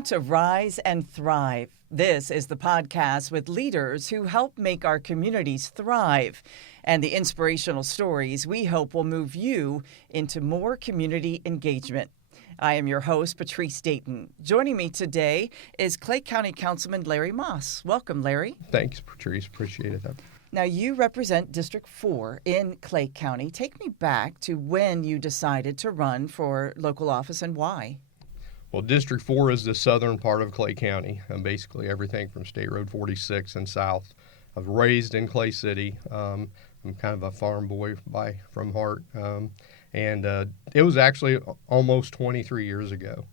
Welcome to Rise and Thrive. This is the podcast with leaders who help make our communities thrive, and the inspirational stories we hope will move you into more community engagement. I am your host, Patrece Dayton. Joining me today is Clay County Councilman Larry Moss. Welcome, Larry. Thanks, Patrece. Appreciate it. Now, you represent District 4 in Clay County. Take me back to when you decided to run for local office and why. Well, District 4 is the southern part of Clay County, and basically everything from State Road 46 and south. I was raised in Clay City. I'm kind of a farm boy from heart. And it was actually almost 23 years ago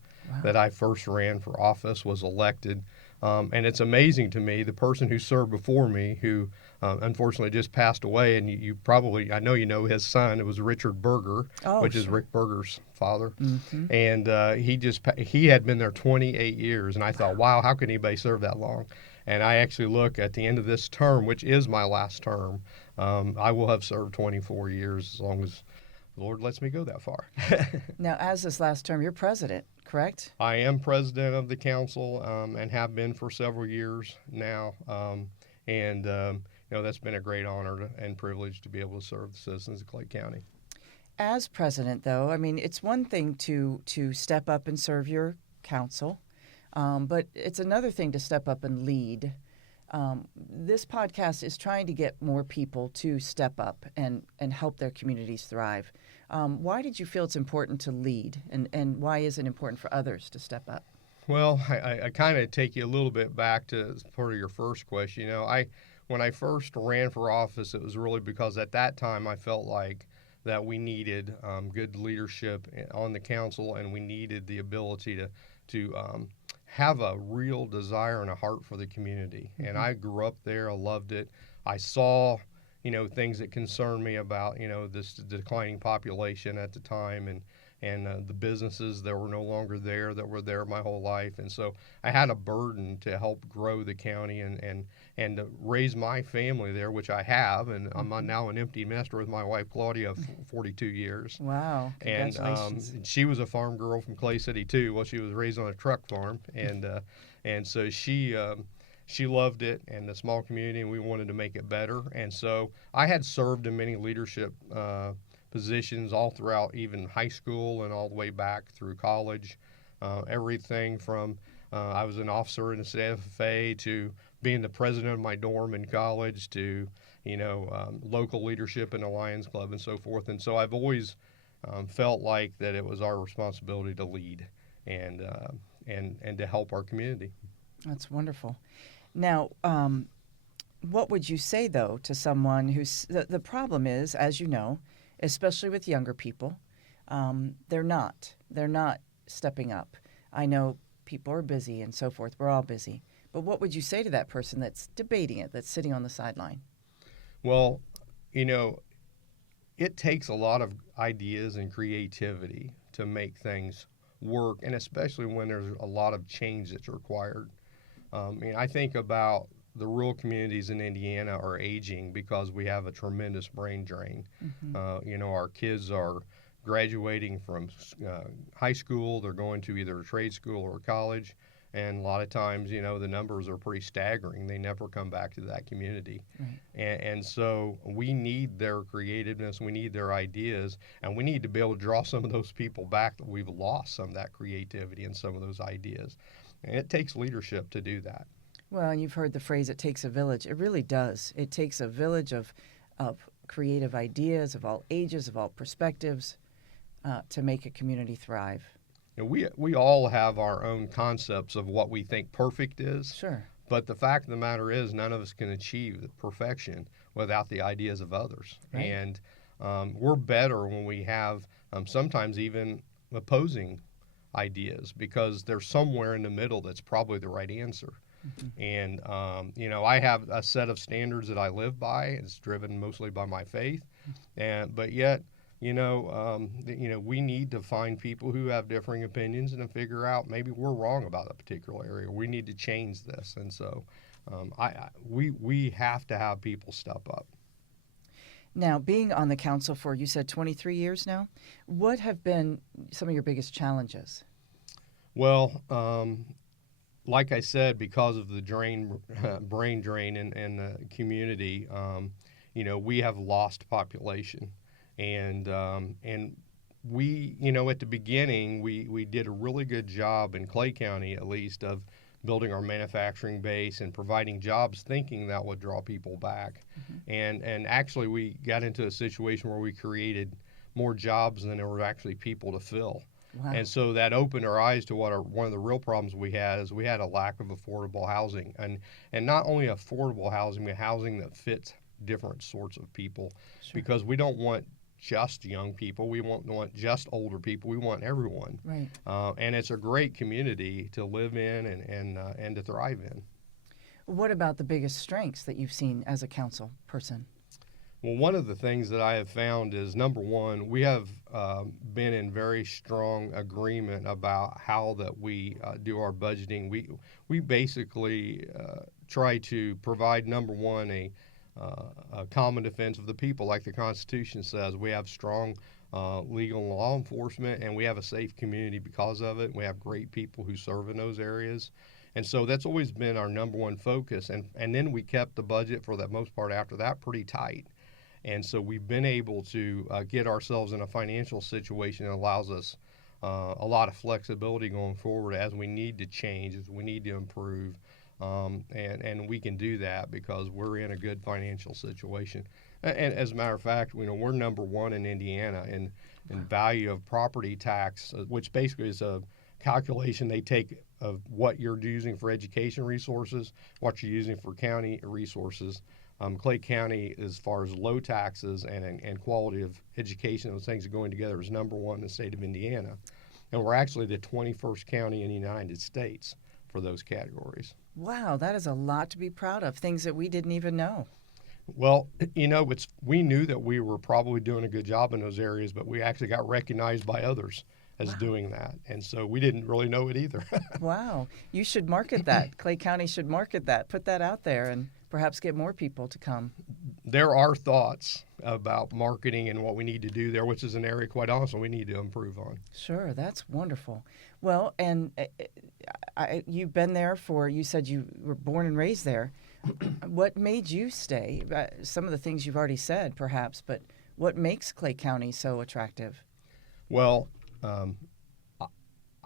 that I first ran for office, was elected. And it's amazing to me, the person who served before me, who unfortunately just passed away, and you probably, I know you know his son, it was Richard Berger, which is Rick Berger's father. Mm-hmm. And he had been there 28 years, and I thought, wow, how can anybody serve that long? And I actually look at the end of this term, which is my last term, I will have served 24 years as long as the Lord lets me go that far. Now, as this last term, you're president, correct? I am president of the council and have been for several years now. That's been a great honor and privilege to be able to serve the citizens of Clay County. As president, though, I mean, it's one thing to step up and serve your council, but it's another thing to step up and lead. This podcast is trying to get more people to step up and help their communities thrive. Why did you feel it's important to lead, and why is it important for others to step up? Well, I kind of take you a little bit back to part of your first question. When I first ran for office, it was really because at that time I felt like that we needed good leadership on the council, and we needed the ability to have a real desire and a heart for the community. Mm-hmm. And I grew up there. I loved it. I saw, things that concerned me about, this declining population at the time and the businesses that were no longer there that were there my whole life. And so I had a burden to help grow the county and to raise my family there, which I have. And I'm now an empty nester with my wife, Claudia, of 42 years. Wow. Congratulations. And she was a farm girl from Clay City, too. Well, she was raised on a truck farm. And so she loved it and the small community, and we wanted to make it better. And so I had served in many leadership positions all throughout even high school and all the way back through college. Everything from I was an officer in the CFA to being the president of my dorm in college to local leadership in the Lions Club and so forth. And so I've always felt like that it was our responsibility to lead and to help our community. That's wonderful. Now, what would you say, though, to someone who's the problem is, as you know, especially with younger people, they're not stepping up. I know people are busy and so forth. We're all busy. But what would you say to that person that's debating it, that's sitting on the sideline? Well, it takes a lot of ideas and creativity to make things work, and especially when there's a lot of change that's required. I think about the rural communities in Indiana are aging because we have a tremendous brain drain. Mm-hmm. Our kids are graduating from high school. They're going to either a trade school or college. And a lot of times, the numbers are pretty staggering. They never come back to that community. Right. And so we need their creativeness. We need their ideas. And we need to be able to draw some of those people back that we've lost some of that creativity and some of those ideas. And it takes leadership to do that. Well, and you've heard the phrase, it takes a village. It really does. It takes a village of creative ideas of all ages, of all perspectives, to make a community thrive. We all have our own concepts of what we think perfect is. Sure. But the fact of the matter is none of us can achieve perfection without the ideas of others. Right. And we're better when we have sometimes even opposing ideas because there's somewhere in the middle that's probably the right answer. Mm-hmm. And, I have a set of standards that I live by. It's driven mostly by my faith. But yet, we need to find people who have differing opinions and to figure out maybe we're wrong about a particular area. We need to change this. And so we have to have people step up. Now, being on the council for, you said 23 years now, what have been some of your biggest challenges? Well, like I said, because of the brain drain in the community, we have lost population, and we, at the beginning, we did a really good job in Clay County, at least, of building our manufacturing base and providing jobs, thinking that would draw people back. And actually, we got into a situation where we created more jobs than there were actually people to fill. Wow. And so that opened our eyes to one of the real problems we had is we had a lack of affordable housing, and not only affordable housing, but housing that fits different sorts of people. Sure. Because we don't want just young people, we won't want just older people, we want everyone. Right. And it's a great community to live in and to thrive in. What about the biggest strengths that you've seen as a council person? Well, one of the things that I have found is, number one, we have been in very strong agreement about how that we do our budgeting. We basically try to provide, number one, a common defense of the people, like the Constitution says. We have strong legal and law enforcement, and we have a safe community because of it. We have great people who serve in those areas. And so that's always been our number one focus. And then we kept the budget, for the most part, after that, pretty tight. And so we've been able to get ourselves in a financial situation that allows us a lot of flexibility going forward as we need to change, as we need to improve. And we can do that because we're in a good financial situation. And as a matter of fact, we're number one in Indiana in value of property tax, which basically is a calculation they take of what you're using for education resources, what you're using for county resources. Clay County, as far as low taxes and quality of education, those things are going together, is number one in the state of Indiana. And we're actually the 21st county in the United States for those categories. Wow, that is a lot to be proud of, things that we didn't even know. Well, we knew that we were probably doing a good job in those areas, but we actually got recognized by others as doing that. And so we didn't really know it either. Wow. You should market that. Clay County should market that, put that out there, and perhaps get more people to come. There are thoughts about marketing and what we need to do there, which is an area, quite honestly, we need to improve on. Sure, that's wonderful. Well, and you've been there you said you were born and raised there. What made you stay? Some of the things you've already said, perhaps, but what makes Clay County so attractive? Well,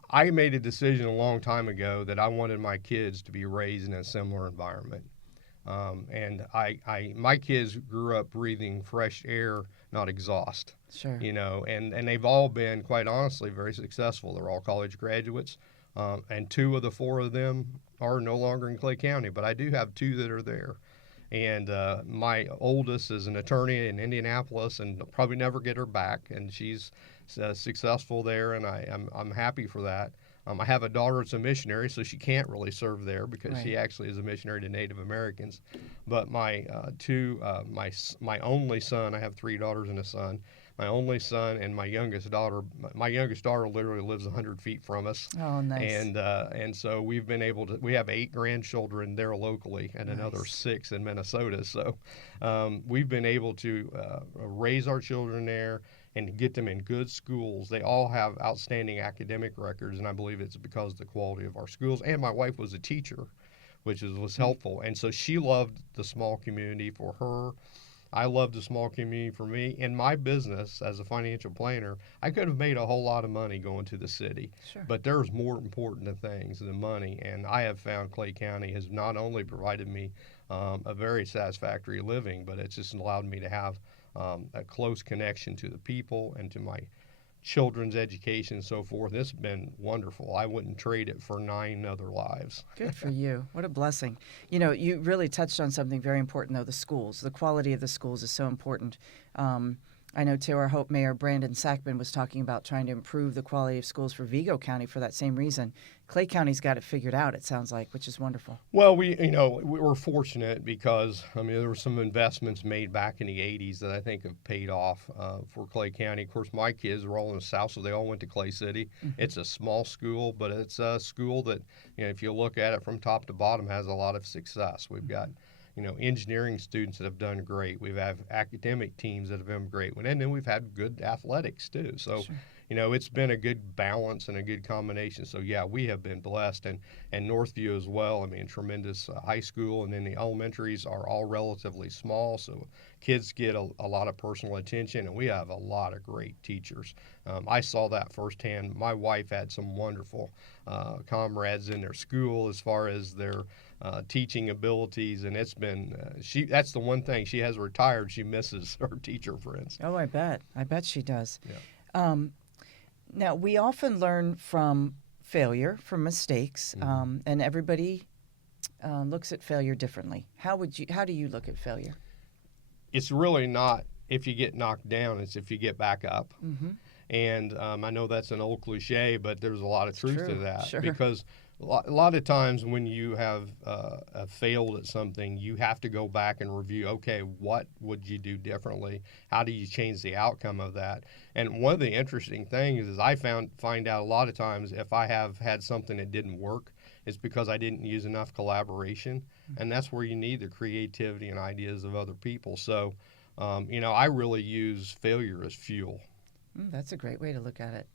I made a decision a long time ago that I wanted my kids to be raised in a similar environment. And my kids grew up breathing fresh air, not exhaust. Sure. And they've all been, quite honestly, very successful. They're all college graduates, and 2 of the 4 of them are no longer in Clay County, but I do have 2 that are there. And my oldest is an attorney in Indianapolis, and I'll probably never get her back, and she's successful there, and I'm happy for that. I have a daughter that's a missionary, so she can't really serve there because Right. she actually is a missionary to Native Americans. But my my only son, I have 3 daughters and a son. My only son and my youngest daughter literally lives 100 feet from us. Oh, nice. And so we have 8 grandchildren there locally and another Nice. 6 in Minnesota. So we've been able to raise our children there and get them in good schools. They all have outstanding academic records, and I believe it's because of the quality of our schools. And my wife was a teacher, which was helpful. And so she loved the small community for her. I loved the small community for me. In my business as a financial planner, I could have made a whole lot of money going to the city. Sure. But there's more important things than money. And I have found Clay County has not only provided me a very satisfactory living, but it's just allowed me to have a close connection to the people and to my children's education and so forth. It's been wonderful. I wouldn't trade it for 9 other lives. Good for you. What a blessing. You really touched on something very important, though, the schools. The quality of the schools is so important. I know to our Hope Mayor Brandon Sackman was talking about trying to improve the quality of schools for Vigo County for that same reason. Clay County's got it figured out, it sounds like, which is wonderful. Well, we were fortunate because, there were some investments made back in the 80s that I think have paid off for Clay County. Of course, my kids were all in the South, so they all went to Clay City. Mm-hmm. It's a small school, but it's a school that, if you look at it from top to bottom, has a lot of success. We've got engineering students that have done great. We've had academic teams that have been great. And then we've had good athletics, too. So, Sure. it's been a good balance and a good combination. So yeah, we have been blessed, and Northview as well. I mean, tremendous high school, and then the elementaries are all relatively small, so kids get a lot of personal attention, and we have a lot of great teachers. I saw that firsthand. My wife had some wonderful comrades in their school as far as their teaching abilities, and it's been that's the one thing. She has retired. She misses her teacher friends. Oh, I bet she does. Yeah. Now, we often learn from failure, from mistakes, and everybody looks at failure differently. How do you look at failure? It's really not if you get knocked down, it's if you get back up. Mm-hmm. And I know that's an old cliche, but there's a lot of truth to that. Sure. Because a lot of times when you have failed at something, you have to go back and review, okay, what would you do differently? How do you change the outcome of that? And one of the interesting things is I find out a lot of times if I have had something that didn't work, it's because I didn't use enough collaboration. And that's where you need the creativity and ideas of other people. So, I really use failure as fuel. That's a great way to look at it.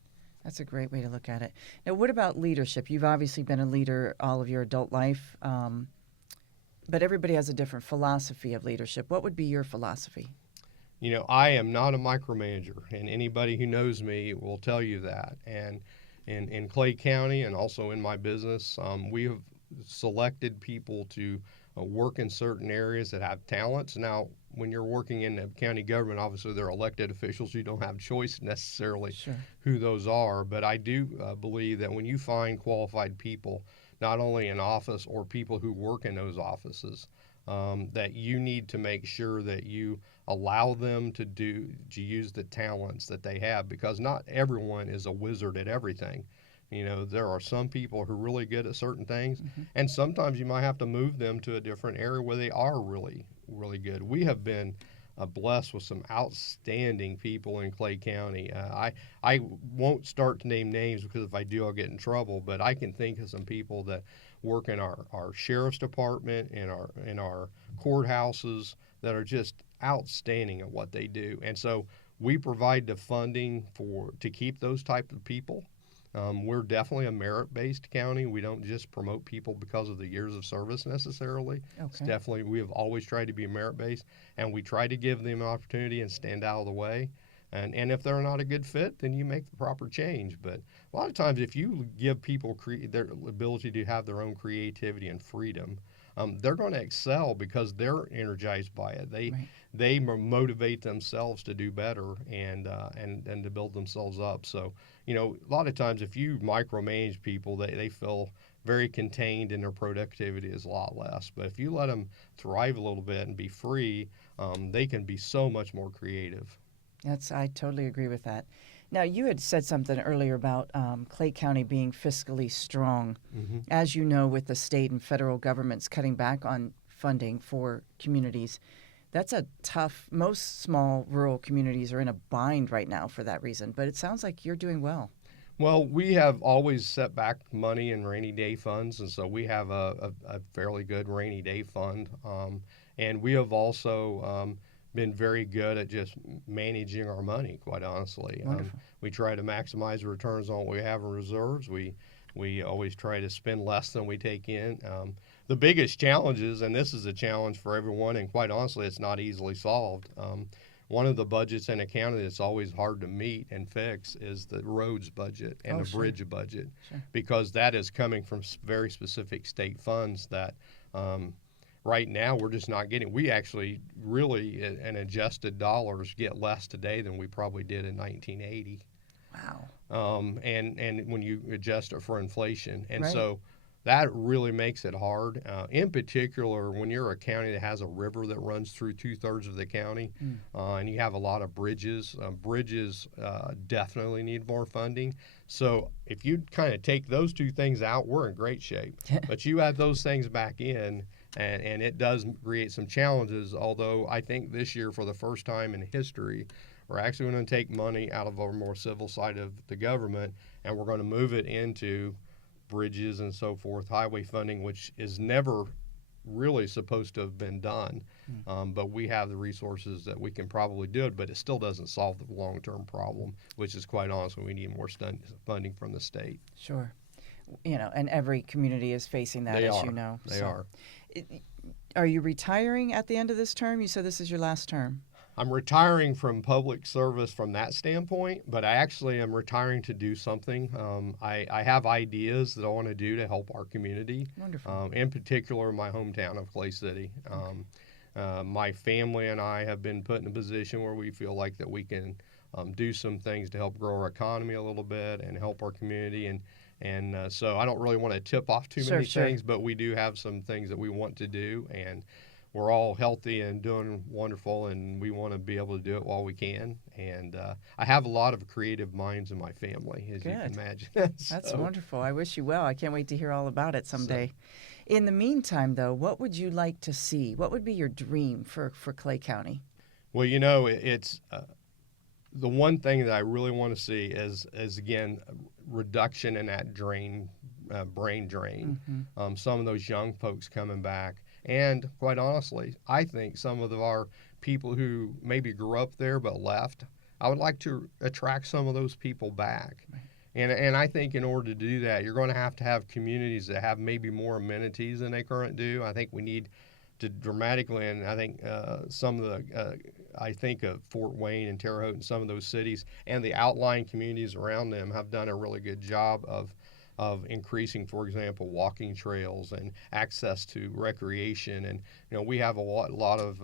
Now, what about leadership? You've obviously been a leader all of your adult life, but everybody has a different philosophy of leadership. What would be your philosophy? I am not a micromanager, and anybody who knows me will tell you that. And in Clay County and also in my business, we have selected people to work in certain areas that have talents. Now, when you're working in the county government, obviously they're elected officials. You don't have choice necessarily who those are. But I do believe that when you find qualified people, not only in office or people who work in those offices, that you need to make sure that you allow them to use the talents that they have, because not everyone is a wizard at everything. There are some people who are really good at certain things, and sometimes you might have to move them to a different area where they are really, really good. We have been blessed with some outstanding people in Clay County. I won't start to name names, because if I do, I'll get in trouble, but I can think of some people that work in our sheriff's department, in our courthouses, that are just outstanding at what they do. And so we provide the funding to keep those type of people. We're definitely a merit-based county. We don't just promote people because of the years of service necessarily. Okay. We have always tried to be merit-based, and we try to give them an opportunity and stand out of the way. And if they're not a good fit, then you make the proper change. But a lot of times, if you give people their ability to have their own creativity and freedom, they're going to excel because they're energized by it. They motivate themselves to do better and to build themselves up. So, a lot of times if you micromanage people, they feel very contained, and their productivity is a lot less. But if you let them thrive a little bit and be free, they can be so much more creative. I totally agree with that. Now, you had said something earlier about Clay County being fiscally strong. Mm-hmm. As you know, with the state and federal governments cutting back on funding for communities, that's a tough. Most small rural communities are in a bind right now for that reason, but it sounds like you're doing well. Well, we have always set back money in rainy day funds, and so we have a fairly good rainy day fund. And we have also been very good at just managing our money, quite honestly. We try to maximize the returns on what we have in reserves. We always try to spend less than we take in. The biggest challenges, and this is a challenge for everyone, and quite honestly, it's not easily solved. One of the budgets in a county that's always hard to meet and fix is the roads budget and the bridge budget, because that is coming from very specific state funds that right now we're just not getting. We actually really, in adjusted dollars, get less today than we probably did in 1980. Wow. And when you adjust it for inflation. And Right. so that really makes it hard. In particular, when you're a county that has a river that runs through 2/3 of the county, and you have a lot of bridges, definitely need more funding. So if you kind of take those two things out, we're in great shape. But you add those things back in, and it does create some challenges, although I think this year, for the first time in history, we're actually going to take money out of our more civil side of the government, and we're going to move it into bridges and so forth, highway funding, which is never really supposed to have been done. But we have the resources that we can probably do it, but it still doesn't solve the long-term problem, which is quite honestly, we need more funding from the state. Sure. And every community is facing that, They as are. you know. They are. Are you retiring at the end of this term? You said this is your last term. I'm retiring from public service from that standpoint, but I actually am retiring to do something. I have ideas that I want to do to help our community. Wonderful. In particular, my hometown of Clay City. My family and I have been put in a position where we feel like that we can do some things to help grow our economy a little bit and help our community. And so I don't really want to tip off too many things, but we do have some things that we want to do, and we're all healthy and doing wonderful, and we want to be able to do it while we can. And I have a lot of creative minds in my family, as you can imagine. That's wonderful. I wish you well. I can't wait to hear all about it someday. In the meantime, though, what would you like to see? What would be your dream for Clay County? Well, it's the one thing that I really want to see is again, reduction in that brain drain. Some of those young folks coming back. And quite honestly, I think some of our people who maybe grew up there but left, I would like to attract some of those people back. Right. And I think in order to do that, you're going to have communities that have maybe more amenities than they currently do. I think we need to dramatically, and I think some of I think of Fort Wayne and Terre Haute and some of those cities and the outlying communities around them have done a really good job of increasing, for example, walking trails and access to recreation. And we have a lot of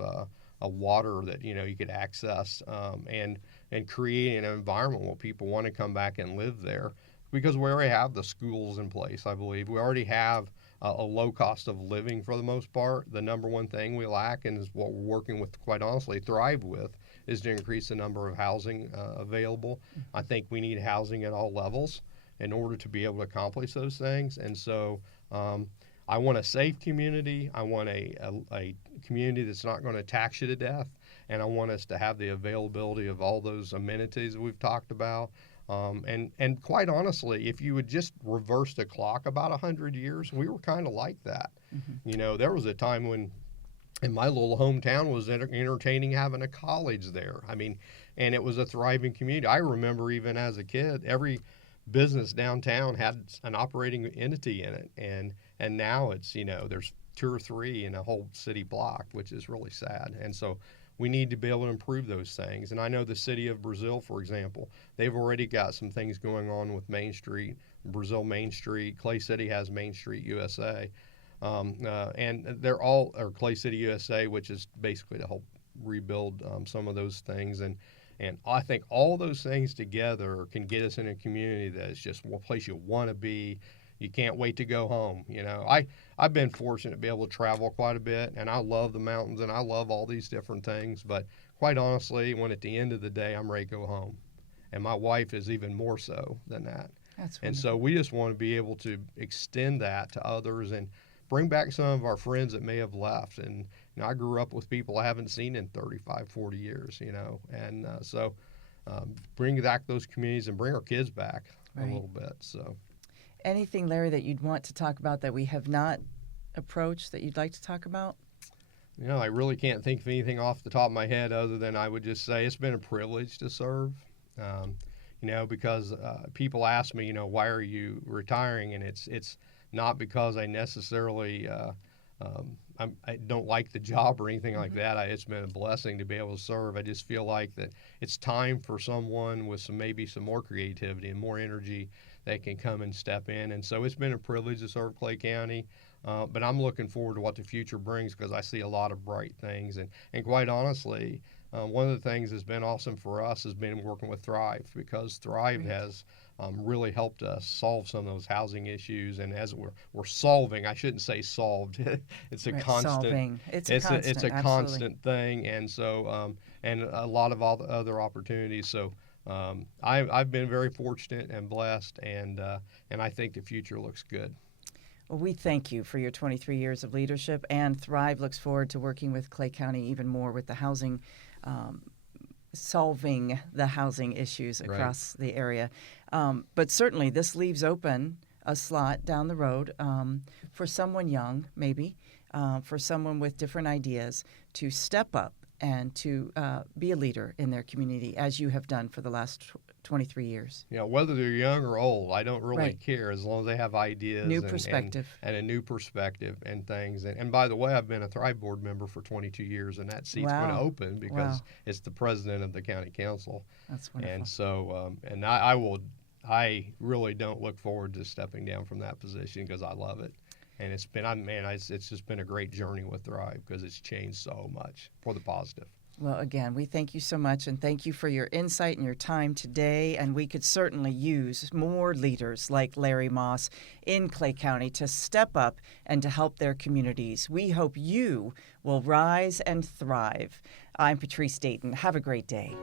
water that you could access, and create an environment where people want to come back and live there, because we already have the schools in place. I believe we already have a low cost of living for the most part. The number one thing we lack, and is what we're working with, quite honestly, Thrive with, is to increase the number of housing available. I think we need housing at all levels in order to be able to accomplish those things. And so I want a safe community. I want a community that's not going to tax you to death. And I want us to have the availability of all those amenities that we've talked about. And quite honestly, if you would just reverse the clock about 100 years, we were kind of like that. There was a time when in my little hometown was entertaining having a college there. And it was a thriving community. I remember even as a kid, every business downtown had an operating entity in it, and now it's there's 2 or 3 in a whole city block, which is really sad. And so we need to be able to improve those things. And I know the city of Brazil, for example, they've already got some things going on with Main Street, Brazil Main Street. Clay City has Main Street USA, and they're all, or Clay City USA, which is basically to help rebuild some of those things. And I think all those things together can get us in a community that is just one place you want to be. You can't wait to go home. I've been fortunate to be able to travel quite a bit, and I love the mountains, and I love all these different things. But quite honestly, when at the end of the day, I'm ready to go home. And my wife is even more so than that. That's wonderful. And so we just want to be able to extend that to others and bring back some of our friends that may have left. And I grew up with people I haven't seen in 35, 40 years, and so bring back those communities and bring our kids back a little bit. So, anything, Larry, that you'd want to talk about that we have not approached that you'd like to talk about? I really can't think of anything off the top of my head other than I would just say it's been a privilege to serve, because people ask me, why are you retiring? And it's not because I necessarily I don't like the job or anything like that. It's been a blessing to be able to serve. I just feel like that it's time for someone with maybe some more creativity and more energy that can come and step in. And so it's been a privilege to serve Clay County, but I'm looking forward to what the future brings, because I see a lot of bright things. And quite honestly, one of the things that's been awesome for us has been working with Thrive, because Thrive has really helped us solve some of those housing issues. And as we're solving, I shouldn't say solved. It's a constant. Solving. It's a constant thing. And so and a lot of other opportunities. So I've been very fortunate and blessed, and I think the future looks good. Well, we thank you for your 23 years of leadership, and Thrive looks forward to working with Clay County even more with the housing, solving the housing issues across the area. But certainly this leaves open a slot down the road for someone young, maybe, for someone with different ideas to step up and to be a leader in their community, as you have done for the last 23 years. Whether they're young or old, I don't really Right. care as long as they have ideas New perspective. and a new perspective and things. And by the way, I've been a Thrive Board member for 22 years, and that seat's going to Wow. open because Wow. it's the president of the county council. That's wonderful. And so, I really don't look forward to stepping down from that position because I love it. And it's just been a great journey with Thrive because it's changed so much for the positive. Well, again, we thank you so much, and thank you for your insight and your time today. And we could certainly use more leaders like Larry Moss in Clay County to step up and to help their communities. We hope you will rise and thrive. I'm Patrece Dayton. Have a great day.